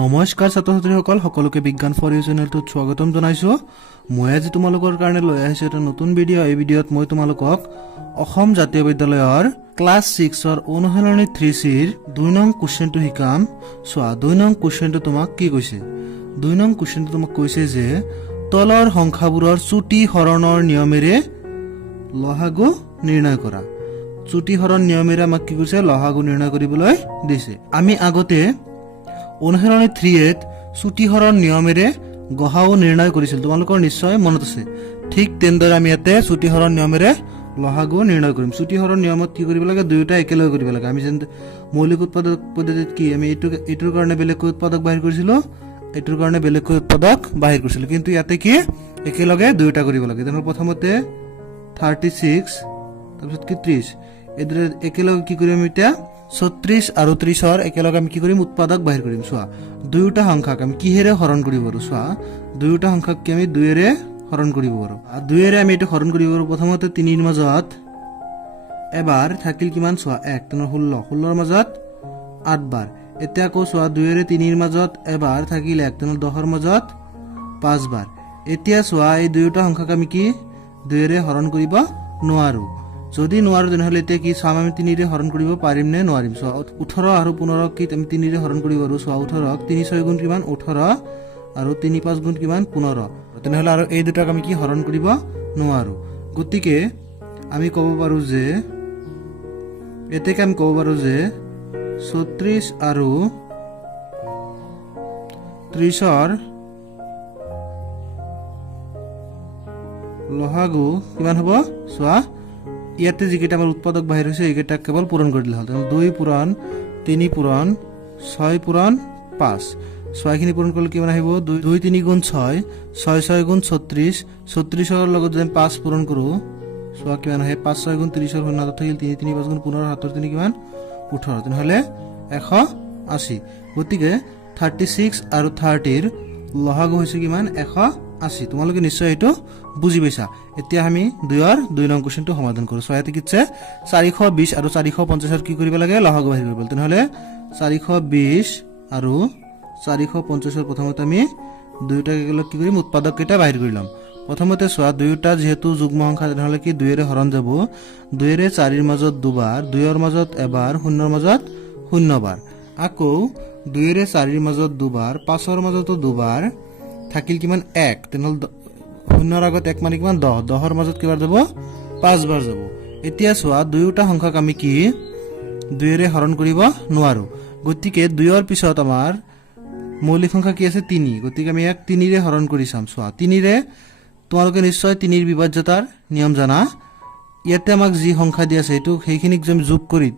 নমস্কাৰ ছাত্ৰ ছাত্ৰীসকল সকলোকে বিজ্ঞান ফৰ ইউ চেনেলটোত স্বাগতম জনাইছো। মই আজি তোমালোকৰ কাৰণে লৈ আহিছো এটা নতুন ভিডিঅ'। এই ভিডিঅ'ত মই তোমালোকক অসম জাতীয় বিদ্যালয়ৰ ক্লাছ 6ৰ অনুশীলনী 3Cৰ 2 নং কোৱেশ্চনটো শিকাম। চোৱা 2 নং কোৱেশ্চনটো তোমাক কি কৈছে। 2 নং কোৱেশ্চনটো তোমাক কৈছে যে তলৰ সংখ্যাবোৰৰ চুটি হৰণৰ নিয়মেৰে লহাগু নিৰ্ণয় কৰা। চুটি হৰণ নিয়মেৰে আমাক কি কৈছে, লহাগু নিৰ্ণয় কৰিবলৈ দিছে। আমি আগতে অনুশীলনী 3ত চুটি হৰণ নিয়মেৰে গহাও নিৰ্ণয় কৰিছিল, তোমালোকৰ নিশ্চয় মনত আছে। ঠিক তেনেদৰে আমি ইয়াতে চুটি হৰণ নিয়মেৰে লহাগু নিৰ্ণয় কৰিম। চুটি হৰণ নিয়মত কি কৰিব লাগে, দুয়োটা একেলগে কৰিব লাগে। আমি যেন মৌলিক উৎপাদক পদ্ধতিত কি আমি এইটোৰ কাৰণে বেলেগকৈ উৎপাদক বাহিৰ কৰিছিলো, এইটোৰ কাৰণে বেলেগকৈ উৎপাদক বাহিৰ কৰিছিলো, কিন্তু ইয়াতে কি একেলগে দুয়োটা কৰিব লাগে। তেনেহ'লে প্ৰথমতে 36 তাৰপিছত কি 30, এইদৰে একেলগে কি কৰিম এতিয়া 36 আৰু 30ৰ একেলগে আমি কি কৰিম, উৎপাদক বাহিৰ কৰিম। চোৱা দুয়োটা সংখ্যাক আমি কিহেৰে হৰণ কৰিব পাৰো। চোৱা দুয়োটা সংখ্যাক কি আমি 2ৰে হৰণ কৰিব পাৰো। 2ৰে আমি এইটো হৰণ কৰিব পাৰো। প্ৰথমতে 3ৰ মাজত এবাৰ থাকিল কিমান, চোৱা 1, 16ৰ মাজত 8 বাৰ। এতিয়া আকৌ চোৱা 2ৰে 3ৰ মাজত এবাৰ থাকিল 1, 10ৰ মাজত 5 বাৰ। এতিয়া চোৱা এই দুয়োটা সংখ্যাক আমি কি 2ৰে হৰণ কৰিব নোৱাৰো। যদি নোৱাৰো তেনেহ'লে এতিয়া কি চাম, আমি 3ৰে হৰণ কৰিব পাৰিম নে নোৱাৰিম। চোৱা 18 আৰু 15 কি আমি 3ৰে হৰণ কৰিব পাৰো। চোৱা 18ক 3 6 গুণ কিমান 18 আৰু 3 5 গুণ কিমান 15। তেনেহ'লে আৰু এই দুটাক আমি কি হৰণ কৰিব নোৱাৰো। গতিকে আমি ক'ব পাৰো যে এতেকে আমি ক'ব পাৰো যে 36 আৰু 30ৰ লহাগু কিমান হ'ব। চোৱা ইয়াতে যিকেইটা আমাৰ উৎপাদক বাহিৰ হৈছে এইকেইটাক কেৱল পূৰণ কৰি দিলে হ'ল। 2 পূৰণ 3 পূৰণ 6 পূৰণ 5, 6খিনি পূৰণ কৰিলে কিমান আহিব, 2 3 গুণ 6, 6 6 গুণ 36, 36ৰ লগত যদি 5 পূৰণ কৰোঁ, চোৱা কিমান আহে 5 6 গুণ 30ৰ শূন্য হাতত থাকিল 3 3 5 গুণ 15 হাতৰ 3 কিমান 18, তেনেহ'লে 180। গতিকে 36 আৰু 30ৰ লহাগু হৈছে কিমান 180। তোমালোকে নিশ্চয় এইটো বুজি পাইছা। এতিয়া আমি 2 নং কুৱেশ্যনটো সমাধান কৰোঁ। চোৱা ইয়াতে কিছে 420 আৰু 450ৰ কি কৰিব লাগে, লহাগু বাহিৰ কৰিব লাগে। তেনেহ'লে 420 আৰু 450ৰ প্ৰথমতে আমি দুয়োটাকে একেলগে কি কৰিম, উৎপাদক কেইটা বাহিৰ কৰি ল'ম। প্ৰথমতে চোৱা দুয়োটা যিহেতু যুগ্ম সংখ্যা তেনেহ'লে কি 2ৰে হৰণ যাব। 2ৰে 4ৰ মাজত 2 বাৰ, 2ৰ মাজত এবাৰ, 0ৰ মাজত 0 বাৰ। আকৌ 2ৰে 4ৰ মাজত 2 বাৰ, 5ৰ মাজতো 2 বাৰ থাকিল কিমান 1, তেনেহ'লে 0ৰ আগত 1 মানে কিমান 10, 10ৰ মাজত কিবাৰ যাব 5 বাৰ যাব। এতিয়া চোৱা দুয়োটা সংখ্যাক আমি কি 2ৰে হৰণ কৰিব নোৱাৰো। গতিকে 2ৰ পিছত আমাৰ মৌলিক সংখ্যা কি আছে 3, গতিকে আমি ইয়াক 3ৰে হৰণ কৰি চাম। চোৱা 3ৰে তোমালোকে নিশ্চয় 3ৰ বিভাজ্যতাৰ নিয়ম জানা। ইয়াতে আমাক যি সংখ্যা দি আছে এইটো সেইখিনিক যদি আমি যোগ কৰি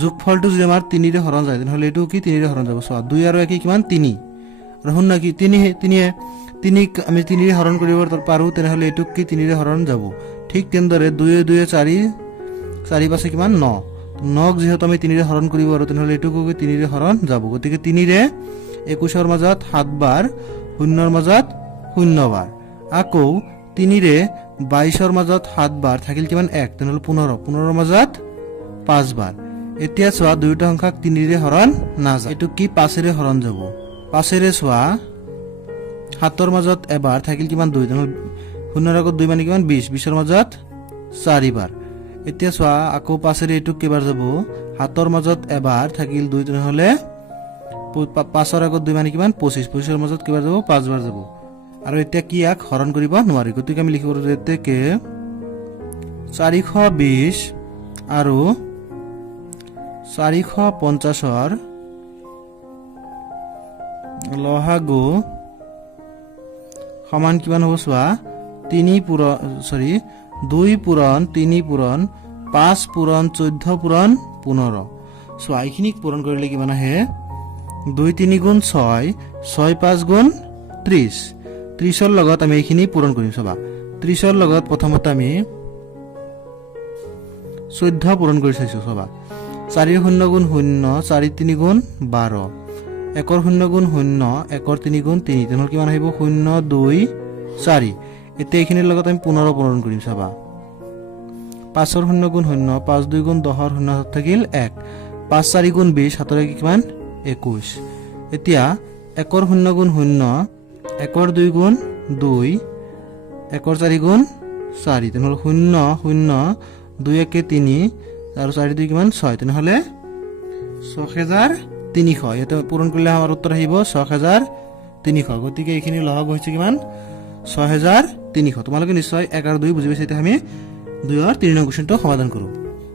যোগফলটো যদি আমাৰ 3ৰে হৰণ যায় তেনেহ'লে এইটো কি 3ৰে হৰণ যাব। চোৱা 2 আৰু 1 কিমান 3 আৰু 0 কি 3ক আমি 3ৰে হৰণ কৰিব পাৰো, তেনেহ'লে এইটোক কি 3ৰে হৰণ যাব। ঠিক তেনেদৰে 2 2 4, 4 5 কিমান 9, 9ক যিহেতু আমি 3ৰে হৰণ কৰিব পাৰো তেনেহ'লে এইটোকো 3ৰে হৰণ যাব। গতিকে 3ৰে 21ৰ মাজত 7 বাৰ, 0ৰ মাজত 0 বাৰ। আকৌ 3ৰে 22ৰ মাজত 7 বাৰ থাকিল কিমান 1, তেনেহ'লে 15ৰ মাজত 5 বাৰ। এতিয়া চোৱা দুয়োটা সংখ্যাক 3ৰে হৰণ নাযায়, এইটো কি 5ৰে হৰণ যাব। 5ৰে চোৱা 7ৰ মাজত এবাৰ থাকিল কিমান 2, তেনেহ'লে 0ৰ আগত 2 মানে কিমান 20, 20ৰ মাজত 4 বাৰ। এতিয়া চোৱা আকৌ 5ৰে এইটোক কেইবাৰ যাব, 7ৰ মাজত এবাৰ থাকিল 2, তেনেহ'লে 5ৰ আগত 2 মানে কিমান 25, 25ৰ মাজত কেইবাৰ যাব 5 বাৰ যাব। আৰু এতিয়া কি ইয়াক হৰণ কৰিব নোৱাৰি। গতিকে আমি লিখিব পাৰোঁ এতেকে 420 আৰু 450ৰ লহাগু সমান কিমান হ'ব। চোৱা 2 পূৰণ 3 পূৰণ 5 পূৰণ 14 পূৰণ 15। চোৱা এইখিনিক পূৰণ কৰিলে কিমান আহে, 2 3 গুণ 6, 6 5 গুণ 30, 30ৰ লগত আমি এইখিনি পূৰণ কৰিম। চাবা 30ৰ লগত প্ৰথমতে আমি 14 পূৰণ কৰি চাইছো। চাবা 4 0 গুণ 0, 4 3 গুণ 12, 1ৰ 0 গুণ 0, 1ৰ 3 গুণ 3, তেনেহ'লে কিমান আহিব 0 2 4। এতিয়া এইখিনিৰ লগত আমি 15 পূৰণ কৰিম। চাবা 5ৰ 0 গুণ 0, 5 2 গুণ 10ৰ 0 থাকিল 1, 5 4 গুণ 20, 7 কিমান 21। এতিয়া 1 ৰ 0 গুণ 0 1 ৰ 2 গুণ 2 1 ৰ 4 গুণ 4 তেনেহ'লে 0 0 2 1 3 আৰু 4 2 কিমান 6 তেনেহ'লে 6300 ইয়াতে পূৰণ কৰিলে আমাৰ উত্তৰ আহিব 6300 গতিকে এইখিনি লহগ হৈছে কিমান 6300 তোমালোকে নিশ্চয় 1 আৰু 2 বুজি পাইছা এতিয়া আমি 2 ৰ 3 নং কোৱেশ্চনটো সমাধান কৰো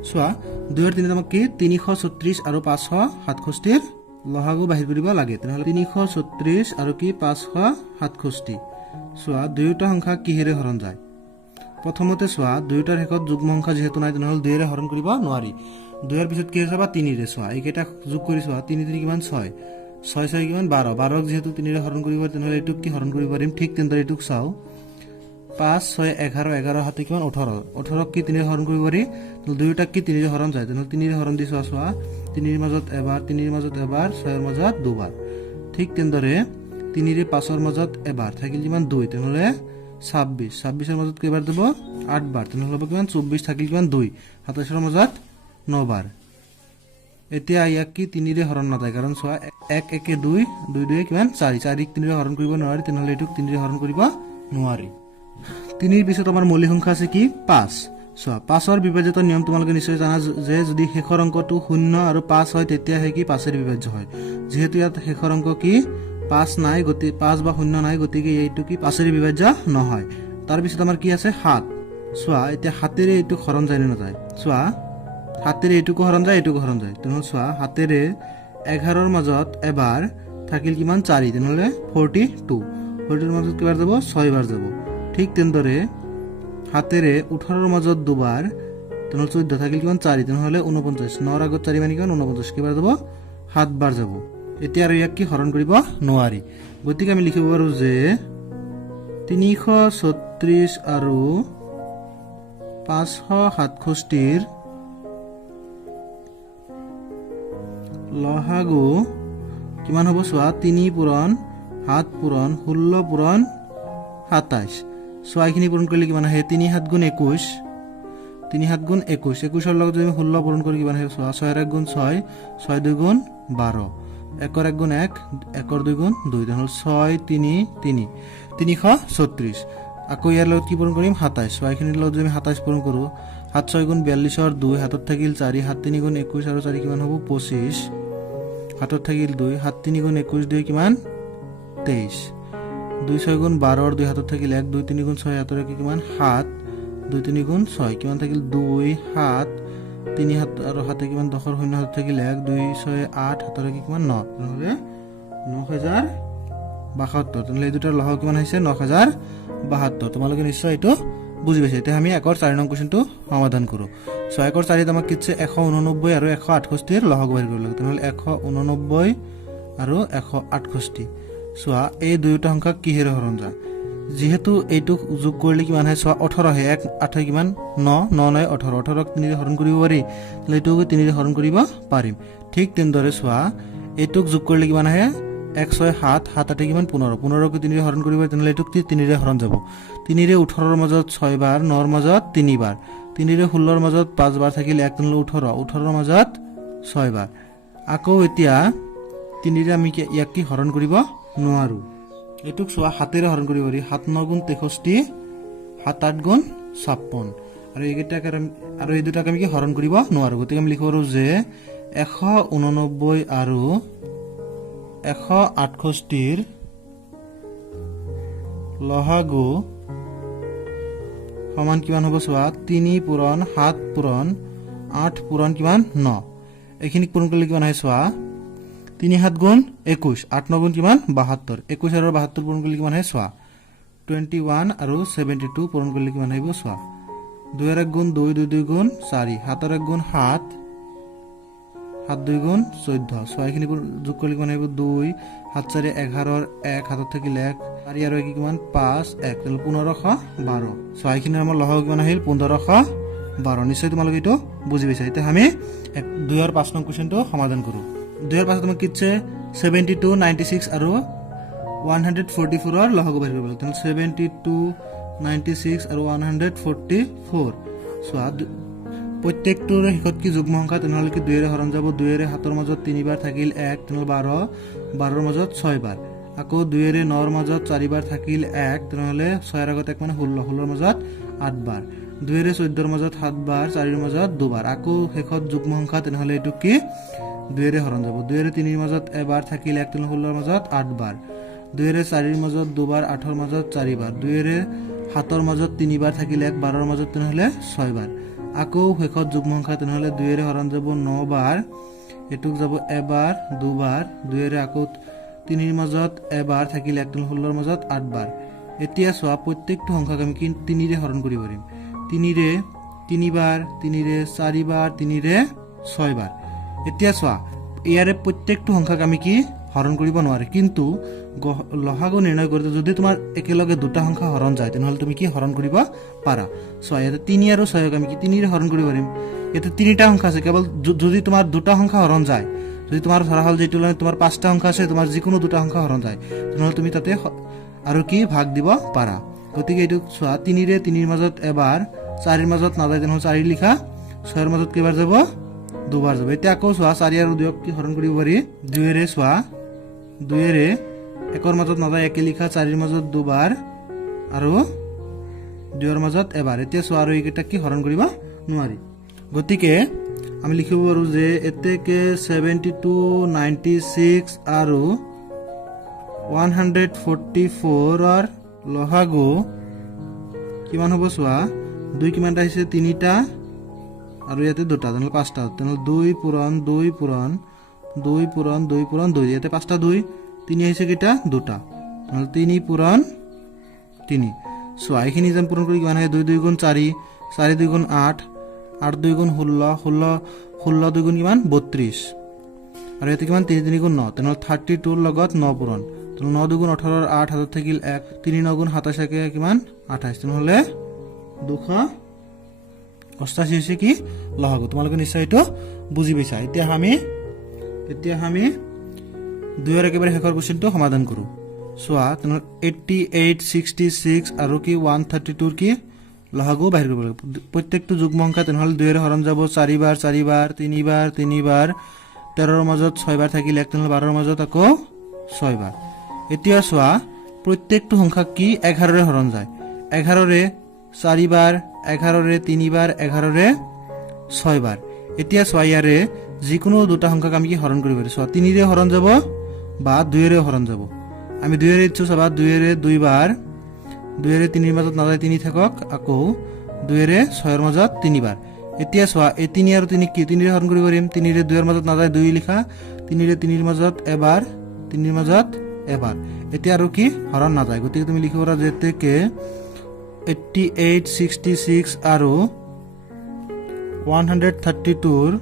চোৱা 2 ৰ 3 আমাক কি 336 আৰু 567 লহগু বাহিৰ কৰিব লাগে তেনেহ'লে 336 আৰু কি 567 চোৱা দুয়োটা সংখ্যা কিহেৰে হৰণ যায় প্ৰথমতে চোৱা দুয়োটাৰ শেষত যুগ্ম সংখ্যা যেহেতু নাই তেনেহ'লে 2 ৰে হৰণ কৰিব নোৱাৰি 2 ৰ পিছত কি হৈছে বা 3 ৰে চোৱা এইকেইটা যোগ কৰি চোৱা 3 3 কিমান 6 6 6 কিমান 12 12 ক যেহেতু 3 ৰে হৰণ কৰিব তেনেহ'লে এইটোক কি হৰণ কৰিব পাৰিম ঠিক তেনেদৰে এইটোক চাও 5 6 11 11 হাতে কিমান 18 18 ক কি 3 ৰে হৰণ কৰিব পাৰি দুয়োটা কি 3 ৰে হৰণ যায় তেনেহ'লে 3 ৰে হৰণ দি চোৱা 3 ৰ মাজত এবাৰ 3 ৰ মাজত এবাৰ 6 ৰ মাজত দুবাৰ ঠিক তেনেদৰে 3 ৰে 5 ৰ মাজত এবাৰ থাকিল কিমান 2 তেনেহ'লে 26 26 ৰ মাজত কেইবাৰ দেব 8 বাৰ তেনেহ'লে হ'ব কিমান 24 থাকিল কিমান 2 27 ৰ মাজত 9 বাৰ এতিয়া ইয়াক কি 3 ৰে হৰণ নাযায় কাৰণ চোৱা 1 1 2 2 2 কিমান 4 4 ক 3 ৰে হৰণ কৰিব নোৱাৰি তেনেহ'লে এইটোক 3 ৰে হৰণ কৰিব নোৱাৰি 3 ৰ পিছত আমাৰ মৌলিক সংখ্যা আছে কি 5 চোৱা 5 ৰ বিভাজ্যত নিয়ম তোমালোকে নিশ্চয় জানা যে যদি শেষৰ অংকটো 0 আৰু 5 হয় তেতিয়া হে কি 5 ৰ বিভাজ্য হয় যেহেতু ইয়াত শেষৰ অংক কি 5 নাই গতি 5 বা 0 নাই গতিকে এইটো কি 5 ৰ বিভাজ্য নহয় তাৰ পিছত আমাৰ কি আছে 7 চোৱা এতিয়া হাতেৰে এইটো হৰণ যায় নে নাযায় চোৱা হাতেৰে এইটোকো হৰণ যায় এইটোকো হৰণ যায় তেনেহ'লে চোৱা হাতেৰে 11 ৰ মাজত এবাৰ থাকিল কিমান 4 তেনেহ'লে 42 42 ৰ মাজত কেইবাৰ যাব 6 বাৰ যাব ঠিক তেনেদৰে হাতেৰে 18 ৰ মাজত দুবাৰ তেনেহ'লে 14 থাকিল কিমান 4 তেনেহ'লে 49 9 ৰ আগত 4 মানে কিমান 49 কেইবাৰ যাব 7 বাৰ যাব এতিয়া আৰু ইয়াক কি হৰণ কৰিব নোৱাৰি গতিকে আমি লিখিব পাৰো যে 336 আৰু 567 লহাগু কিমান হ'ব চোৱা 3 পূৰণ 7 পূৰণ 16 পূৰণ 27 চোৱা এইখিনি পূৰণ কৰিলে কিমান আহে 3 7 গুণ 21 3 7 গুণ 21 21 ৰ লগত যদি 16 পূৰণ কৰি কিমান আহে চোৱা 6 ৰ 1 গুণ 6 6 2 গুণ 12 1 ৰ 1 গুণ 1 1 ৰ 2 গুণ 2 তেনেহ'লে 6 3 3 336 আকৌ ইয়াৰ লগত কি পূৰণ কৰিম 27 চোৱা এইখিনিৰ লগত যদি 27 পূৰণ কৰোঁ 7 6 গুণ 42 ৰ 2 হাতত থাকিল 4 7 3 গুণ 21 আৰু 4 কিমান হ'ব 25 হাতত থাকিল 2 7 3 গুণ 21 2 কিমান 23 2 6 গুণ 12 ৰ 2 হাতত থাকিল 1 2 3 গুণ 6 হাতৰ কিমান 7 2 3 গুণ 6 কিমান থাকিল 2 7 3 হাত আৰু হাতে কিমান 10 ৰ 0 হাতত থাকিল 1 2 6 8 হাতৰ কিমান 9 নহ'লে 9072 তেনেহ'লে এই দুটাৰ লহগ কিমান হৈছে 9072 তোমালোকে নিশ্চয় এইটো বুজি পাইছা এতিয়া আমি 1 ৰ 4 নং কোৱেশ্চনটো সমাধান কৰো সো 1 ৰ 4 ত আমাক কিছে 189 আৰু 168 ৰ লহগ বাহিৰ কৰিব লাগে তেনেহ'লে 189 আৰু 168 চোৱা এই দুয়োটা সংখ্যা কিহেৰে হৰণ যায় যেহেতু এইটো যোগ কৰিলে কিমান হয় চোৱা 18 হে 1 8 কিমান 9 9 9 18 18 ক 3 ৰে হৰণ কৰিব পাৰি তাহলে এইটোক 3 ৰে হৰণ কৰিব পাৰিম ঠিক তেনেদৰে চোৱা এইটোক যোগ কৰিলে কিমান আহে 1 6 7 7 8 কিমান 15 15 ক 3 ৰে হৰণ কৰিব তেনেহ'লে এইটোক 3 ৰে হৰণ যাব 3 ৰে 18 ৰ মাজত 6 বাৰ 9 ৰ মাজত 3 বাৰ 3 ৰে 16 ৰ মাজত 5 বাৰ থাকিল 1 তেনেহ'লে 18 18 ৰ মাজত 6 বাৰ আকৌ এতিয়া 3 ৰে আমি ইয়াক কি হৰণ কৰিব নোৱাৰো এইটোক চোৱা হাতেৰে হৰণ কৰিব পাৰি 7 9 গুণ 63 7 8 গুণ 56 আৰু এইকেইটাক আৰু এই দুটাক আমি কি হৰণ কৰিব নোৱাৰো গতিকে আমি লিখিব পাৰো যে 189 আৰু 168 লহাগু সমান কিমান হ'ব চোৱা 3 পূৰণ 7 পূৰণ 8 পূৰণ কিমান 9 এইখিনি পূৰণ কৰিলে কিমান আহে চোৱা 3 7 গুণ 21 8 9 গুণ কিমান 72 21 আৰু 72 পূৰণ কৰিলে কিমান আহে চোৱা 21 আৰু 72 পূৰণ কৰিলে কিমান আহিব চোৱা 2 ৰ 1 গুণ 2 2 2 গুণ 4 7 ৰ 1 গুণ 7 7 2 গুণ 14 চোৱা এইখিনি যোগ কৰিলে কিমান আহিব 2 7 4 11 ৰ 1 হাতত থাকিল 1 4 আৰু 1 কিমান 5 1 তাহলে 1512 চোৱা এইখিনি আমাৰ লহগ কিমান আহিল 1512 নিশ্চয় তোমালোকে এইটো বুজি পাইছা এতিয়া আমি 2 ৰ 5 নং কোৱেশ্চনটো সমাধান কৰো 2 ৰ 5 তোমাক কিছে 72 96 আৰু 144 ৰ লহগ বাহিৰ কৰিব লাগে 72 96 আৰু 144 চোৱা প্ৰত্যেকটোৰ শেষত কি যুগ্ম সংখ্যা তেনেহ'লে কি 2 ৰে হৰণ যাব 2 ৰে 7ৰ মাজত 3 বাৰ থাকিল 1 তেনেহ'লে 12 12ৰ মাজত 6 বাৰ আকৌ 2 ৰে 9ৰ মাজত 4 বাৰ থাকিল 1 তেনেহ'লে 6 ৰ আগত 1 মানে 16 16ৰ মাজত 8 বাৰ 2 ৰে 14ৰ মাজত 7 বাৰ 4 ৰ মাজত 2 বাৰ আকৌ শেষত যুগ্ম সংখ্যা তেনেহ'লে এটো কি 2 ৰে হৰণ যাব 2 ৰে 3ৰ মাজত এবাৰ থাকিল 1 তেনেহ'লে 16ৰ মাজত 8 বাৰ 2 ৰে 4ৰ মাজত 2 বাৰ 8ৰ মাজত 4 বাৰ 2 ৰে 7ৰ মাজত 3 বাৰ থাকিল 1 12ৰ মাজত তেনেহ'লে 6 বাৰ আকৌ শেষত যুগ্ম সংখ্যা তেনেহ'লে 2 ৰে হৰণ যাব 9 বাৰ এটুক যাব এবাৰ দুবাৰ 2 ৰে আকৌ 3ৰ মাজত এবাৰ থাকিল 1 তেনেহ'লে 16ৰ মাজত 8 বাৰ এতিয়া চোৱা প্ৰত্যেকটো সংখ্যাক আমি 3 ৰে হৰণ কৰিব পাৰিম 3 ৰে 3 বাৰ 3 ৰে 4 বাৰ 3 ৰে 6 বাৰ এতিয়া চোৱা ইয়াৰে প্ৰত্যেকটো সংখ্যাক আমি কি হৰণ কৰিব নোৱাৰে কিন্তু লসাগু নিৰ্ণয় কৰোঁতে যদি তোমাৰ একেলগে দুটা সংখ্যা হৰণ যায় তেনেহ'লে তুমি কি হৰণ কৰিব পাৰা চোৱা ইয়াতে 3 আৰু 6ক আমি কি 3 ৰে হৰণ কৰিব পাৰিম ইয়াতে তিনিটা সংখ্যা আছে কেৱল যদি তোমাৰ দুটা সংখ্যা হৰণ যায় যদি তোমাৰ ধৰা হল যেটো তোমাৰ পাঁচটা সংখ্যা আছে তোমাৰ যিকোনো দুটা সংখ্যা হৰণ যায় তেনেহ'লে তুমি তাতে আৰু কি ভাগ দিব পাৰা গতিকে এইটো চোৱা 3 ৰে 3ৰ মাজত এবাৰ 4ৰ মাজত নাযায় তেনেহ'লে 4 লিখা 6ৰ মাজত কেইবাৰ যাব দুবাৰ যাব এতিয়া আকৌ চোৱা 4 আৰু 2ক কি হৰণ কৰিব পাৰি 2 ৰে চোৱা 2 ৰে 1ৰ মাজত নাযায় 1 লিখা 4ৰ মাজত দুবাৰ আৰু 2ৰ মাজত এবাৰ এতিয়া চোৱা আৰু এইকেইটা কি হৰণ কৰিব নোৱাৰি গতিকে আমি লিখিব পাৰো যে এতেকে 72 96 আৰু 144 ৰ লসাগু কিমান হ'ব চোৱা 2 কিমানটা আহিছে 3টা আৰু ইয়াতে দুটা তেনেহ'লে 5টা তেনেহ'লে 2 পূৰণ 2 পূৰণ 2 পূৰণ 2 পূৰণ 2 ইয়াতে 5টা 2 3 আহিছে কেইটা দুটা নহ'লে 3 পূৰণ 3 চোৱা এইখিনি যেন পূৰণ কৰি কিমান হয় 2 2 গুণ 4 4 2 গুণ 8 8 2 গুণ 16 16 2 গুণ কিমান 32 আৰু ইয়াতে কিমান 3 3 গুণ 9 তেনেহ'লে 32 ৰ লগত 9 পূৰণ তেনেহ'লে 9 2 গুণ 18 ৰ 8 হাতত থাকিল 1 3 9 গুণ 27 কে কিমান 28 তেনেহ'লে 288 হৈছে কি লসাগু তোমালোকে নিশ্চয় এইটো বুজি পাইছা এতিয়া আমি 2 ৰ একেবাৰে শেষৰ কোৱেশ্চনটো সমাধান কৰো চোৱা তেনেহ'লে 88 66 আৰু কি 132 ৰ কি লসাগু বাহিৰ কৰিব লাগিব প্ৰত্যেকটো যুগ্ম সংখ্যা তেনেহ'লে 2 ৰে হৰণ যাব 4 বাৰ 4 বাৰ 3 বাৰ 3 বাৰ 13ৰ মাজত 6 বাৰ থাকিল 1 তেনেহ'লে 12ৰ মাজত আকৌ 6 বাৰ এতিয়া চোৱা প্ৰত্যেকটো সংখ্যা কি 11 ৰে হৰণ যায় 11 ৰে 4 বাৰ 11 ৰে 3 বাৰ 11 ৰে 6 বাৰ এতিয়া চোৱা ইয়াৰে যিকোনো দুটা সংখ্যাক আমি কি হৰণ কৰিব পাৰি চোৱা 3 ৰে হৰণ যাব বা 2 ৰে হৰণ যাব আমি 2 ৰে ইচ্ছু চাবা 2 ৰে 2 বাৰ 2 ৰে 3ৰ মাজত নাযায় 3 থাকক আকৌ 2 ৰে 6ৰ মাজত 3 বাৰ এতিয়া চোৱা এই 3 আৰু 3 কি 3 ৰে হৰণ কৰিব পাৰিম 3 ৰে 2ৰ মাজত নাযায় 2 লিখা 3 ৰে 3ৰ মাজত এবাৰ 3ৰ মাজত এবাৰ এতিয়া আৰু কি হৰণ নাযায় গতিকে তুমি লিখিব পাৰা যে কে 88 66 আৰু 132 ৰ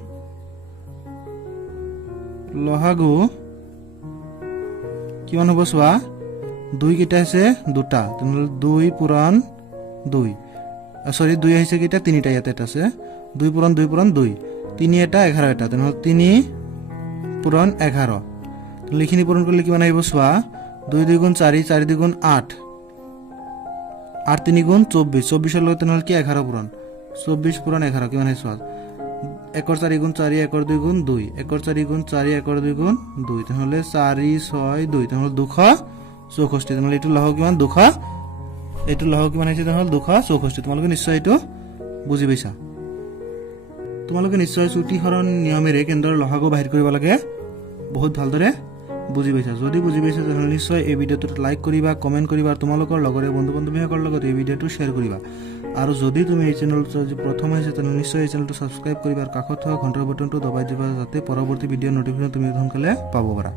লসাগু কিমান হ'ব চোৱা 2 কেইটা আছে দুটা তেনেহ'লে 2 পূৰণ 2 সৰি 2 আহিছে কেইটা 3টা ইয়াতে আছে 2 পূৰণ 2 পূৰণ 2 3 এটা 11 এটা তেনেহ'লে 3 পূৰণ 11 লিখিনি পূৰণ কৰিলে কিমান আহিব চোৱা 2 2 গুণ 4 4 2 গুণ 8 8 3 গুণ 24 24 ৰ লগত তেনেহ'লে কি 11 পূৰণ 24 পূৰণ 11 কিমান আহিছে চোৱা 1 ৰ 4 গুণ 4 1 ৰ 2 গুণ 2 1 ৰ 4 গুণ 4 1 ৰ 2 গুণ 2 তেনেহ'লে 4 6 2 তেনেহ'লে 264 তেনেহ'লে এইটো লসাগু কিমান 200 এইটো লসাগু কিমান আহিছে তেনেহ'লে 264 তোমালোকে নিশ্চয় এইটো বুজি পাইছা তোমালোকে নিশ্চয় চুটি হৰণ নিয়মেৰে কেন্দ্ৰৰ লসাগু বাহিৰ কৰিব লাগে বহুত ভালদৰে বুজি পাইছা যদি বুজি পাইছা তেনেহ'লে নিশ্চয় এই ভিডিঅ'টোত লাইক কৰিবা কমেণ্ট কৰিবা আৰু তোমালোকৰ লগৰে বন্ধু বান্ধৱীসকলৰ লগত এই ভিডিঅ'টো শ্বেয়াৰ কৰিবা আৰু যদি তুমি এই চেনেলটো প্ৰথম আহিছে তেনেহ'লে নিশ্চয় এই চেনেলটো ছাবস্ক্ৰাইব কৰিবা আৰু কাষত থকা ঘণ্টাৰ বটনটো দবাই দিবা যাতে পৰৱৰ্তী ভিডিঅ'ৰ নটিফিকেশ্যন তুমি সোনকালে পাব পাৰা